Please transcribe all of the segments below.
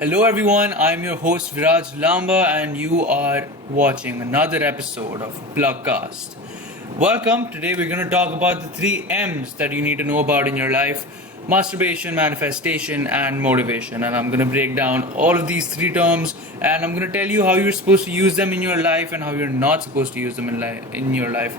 Hello everyone, I'm your host Viraj Lamba and you are watching another episode of PlugCast. Welcome, today we're going to talk about the 3 M's that you need to know about in your life: masturbation, manifestation, and motivation. And I'm going to break down all of these 3 terms and I'm going to tell you how you're supposed to use them in your life and how you're not supposed to use them in your life.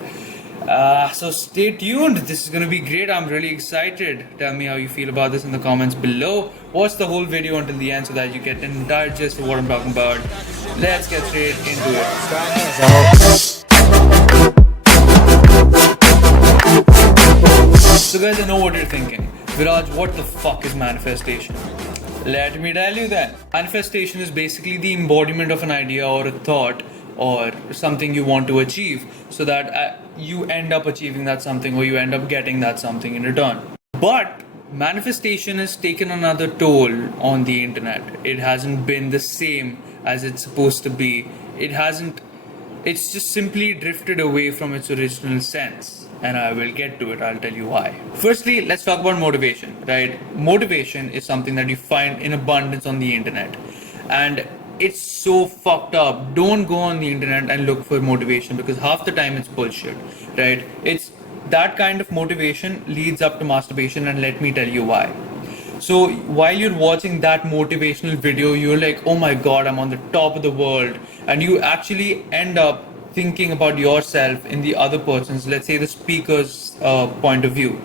So stay tuned. This is going to be great. I'm really excited. Tell me how you feel about this in the comments below. Watch the whole video until the end so that you get an entire gist of what I'm talking about. Let's get straight into it. So guys, I know what you're thinking. Viraj, what the fuck is manifestation? Let me tell you then. Manifestation is basically the embodiment of an idea or a thought or something you want to achieve so that you end up achieving that something or you end up getting that something in return. But manifestation has taken another toll on the internet. It hasn't been the same as it's supposed to be. It's just simply drifted away from its original sense. And I will get to it. I'll tell you why. Firstly, let's talk about motivation, right? Motivation is something that you find in abundance on the internet. And it's so fucked up. Don't go on the internet and look for motivation because half the time it's bullshit, right? It's that kind of motivation leads up to masturbation, and let me tell you why. So while you're watching that motivational video, you're like, oh my god, I'm on the top of the world. And you actually end up thinking about yourself in the other person's, let's say the speaker's point of view.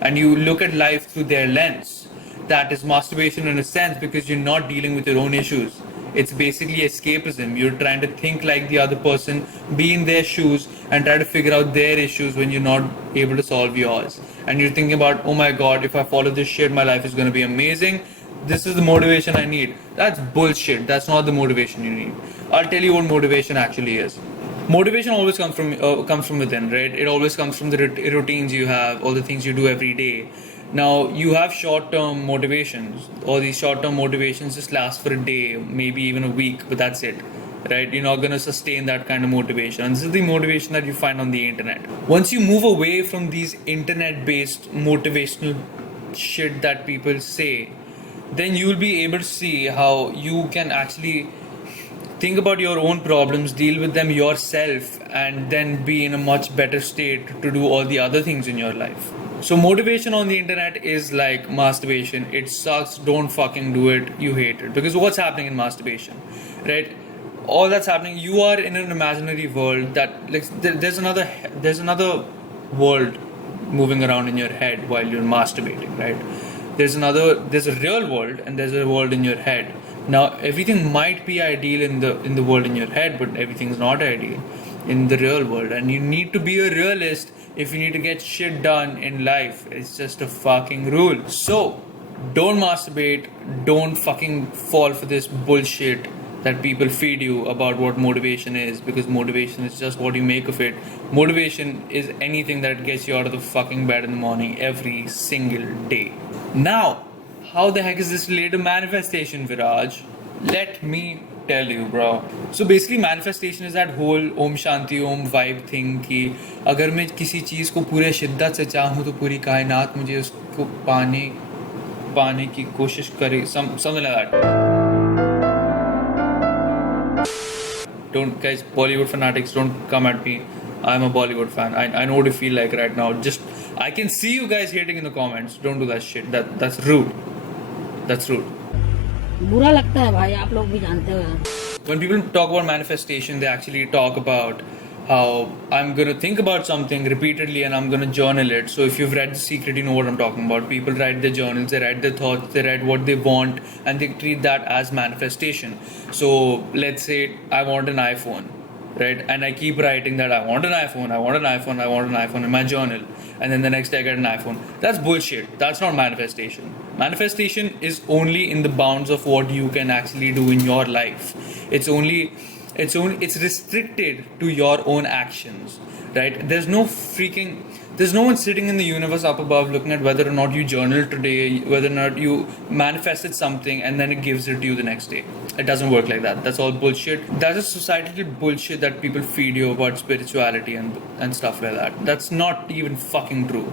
And you look at life through their lens. That is masturbation in a sense because you're not dealing with your own issues. It's basically escapism. You're trying to think like the other person, be in their shoes, and try to figure out their issues when you're not able to solve yours. And you're thinking about, oh my god, if I follow this shit, my life is going to be amazing. This is the motivation I need. That's bullshit. That's not the motivation you need. I'll tell you what motivation actually is. Motivation always comes from within, right? It always comes from the routines you have, all the things you do every day. Now, you have short-term motivations. All these short-term motivations just last for a day, maybe even a week, but that's it, right? You're not going to sustain that kind of motivation. And this is the motivation that you find on the internet. Once you move away from these internet-based motivational shit that people say, then you'll be able to see how you can actually think about your own problems, deal with them yourself, and then be in a much better state to do all the other things in your life. So motivation on the internet is like masturbation. It sucks. Don't fucking do it. You hate it. Because what's happening in masturbation, right? All that's happening, you are in an imaginary world that, like, there's another world moving around in your head while you're masturbating, right? There's a real world and there's a world in your head. Now, everything might be ideal in the world in your head, but everything's not ideal in the real world. And you need to be a realist if you need to get shit done in life. It's just a fucking rule. So, don't masturbate. Don't fucking fall for this bullshit that people feed you about what motivation is, because motivation is just what you make of it. Motivation is anything that gets you out of the fucking bed in the morning every single day. Now, how the heck is this related to manifestation, Viraj? Let me tell you, bro. So basically manifestation is that whole Om Shanti Om vibe thing कि अगर मैं किसी चीज़ को पूरे शिद्दत से चाहूँ तो पूरी कायनात मुझे उसको पाने की कोशिश करे, something like that. Don't, guys, Bollywood fanatics, don't come at me. I'm a Bollywood fan. I know what you feel like right now. Just, I can see you guys hating in the comments. Don't do that shit. That's rude. That's rude. बुरा लगता है भाई, आप लोग भी जानते हो. When people talk about manifestation, they actually talk about how I'm going to think about something repeatedly and I'm going to journal it. So if you've read The Secret, you know what I'm talking about. People write their journals, they write their thoughts, they write what they want, and they treat that as manifestation. So let's say I want an iPhone, right? And I keep writing that I want an iPhone in my journal. And then the next day I get an iPhone. That's bullshit. That's not manifestation. Manifestation is only in the bounds of what you can actually do in your life. It's restricted to your own actions, right? There's no one sitting in the universe up above looking at whether or not you journaled today, whether or not you manifested something and then it gives it to you the next day. It doesn't work like that. That's all bullshit. That's a societal bullshit that people feed you about spirituality and stuff like that. That's not even fucking true.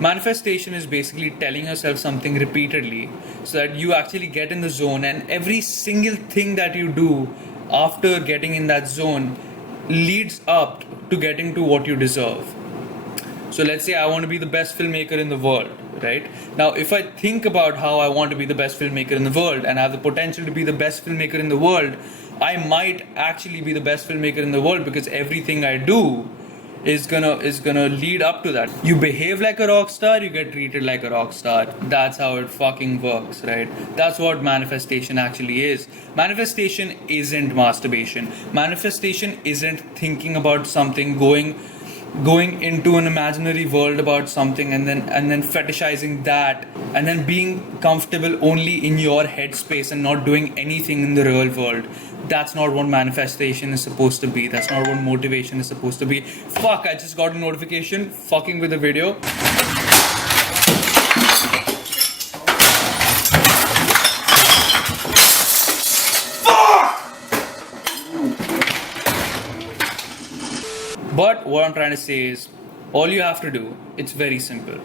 Manifestation is basically telling yourself something repeatedly so that you actually get in the zone, and every single thing that you do after getting in that zone leads up to getting to what you deserve. So let's say I want to be the best filmmaker in the world, right? Now, if I think about how I want to be the best filmmaker in the world and I have the potential to be the best filmmaker in the world, I might actually be the best filmmaker in the world because everything I do is gonna lead up to that. You behave like a rock star, you get treated like a rock star. That's how it fucking works, right? That's what manifestation actually is. Manifestation isn't masturbation. Manifestation isn't thinking about something, going into an imaginary world about something and then fetishizing that and then being comfortable only in your headspace and not doing anything in the real world. That's not what manifestation is supposed to be. That's not what motivation is supposed to be. Fuck, I just got a notification fucking with the video. But what I'm trying to say is, all you have to do, it's very simple.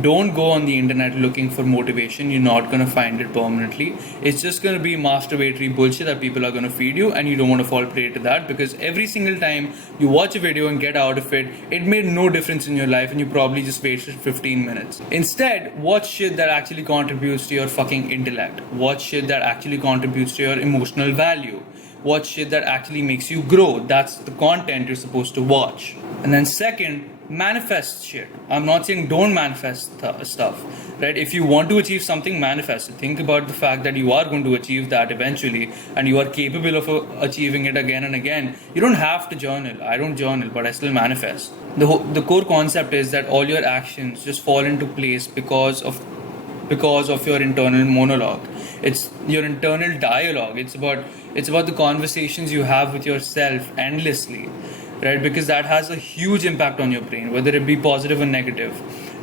Don't go on the internet looking for motivation. You're not going to find it permanently. It's just going to be masturbatory bullshit that people are going to feed you, and you don't want to fall prey to that, because every single time you watch a video and get out of it, it made no difference in your life and you probably just wasted 15 minutes. Instead, watch shit that actually contributes to your fucking intellect. Watch shit that actually contributes to your emotional value. Watch shit that actually makes you grow. That's the content you're supposed to watch. And then second, manifest shit. I'm not saying don't manifest stuff, right? If you want to achieve something, manifest it. Think about the fact that you are going to achieve that eventually and you are capable of achieving it again and again. You don't have to journal. I don't journal, but I still manifest. The core concept is that all your actions just fall into place because of your internal monologue. It's your internal dialogue. It's about the conversations you have with yourself endlessly, right? Because that has a huge impact on your brain, whether it be positive or negative.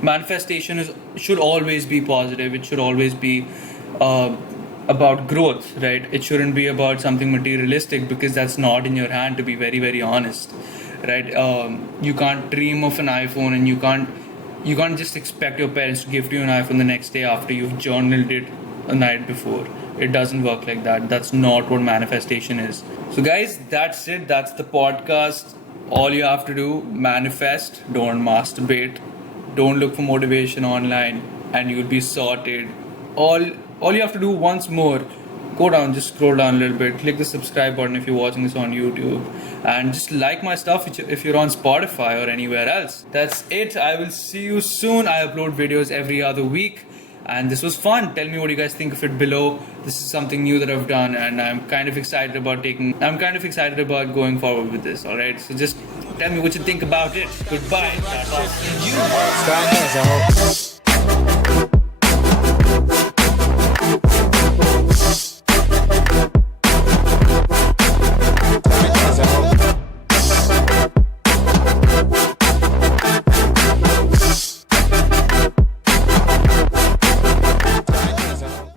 Manifestation should always be positive. It should always be about growth, right? It shouldn't be about something materialistic, because that's not in your hand, to be very, very honest, right? You can't dream of an iPhone, and you can't just expect your parents to give you an iPhone the next day after you've journaled it a night before. It doesn't work like that. That's not what manifestation is. So guys, that's it. That's the podcast. All you have to do, manifest, don't masturbate, don't look for motivation online, and you'll be sorted. All you have to do once more, go down, just scroll down a little bit, click the subscribe button if you're watching this on YouTube, and just like my stuff if you're on Spotify or anywhere else. That's it. I will see you soon. I upload videos every other week, and this was fun. Tell me what you guys think of it below. This is something new that I've done, and I'm kind of excited about going forward with this. Alright, so just tell me what you think about it. Goodbye.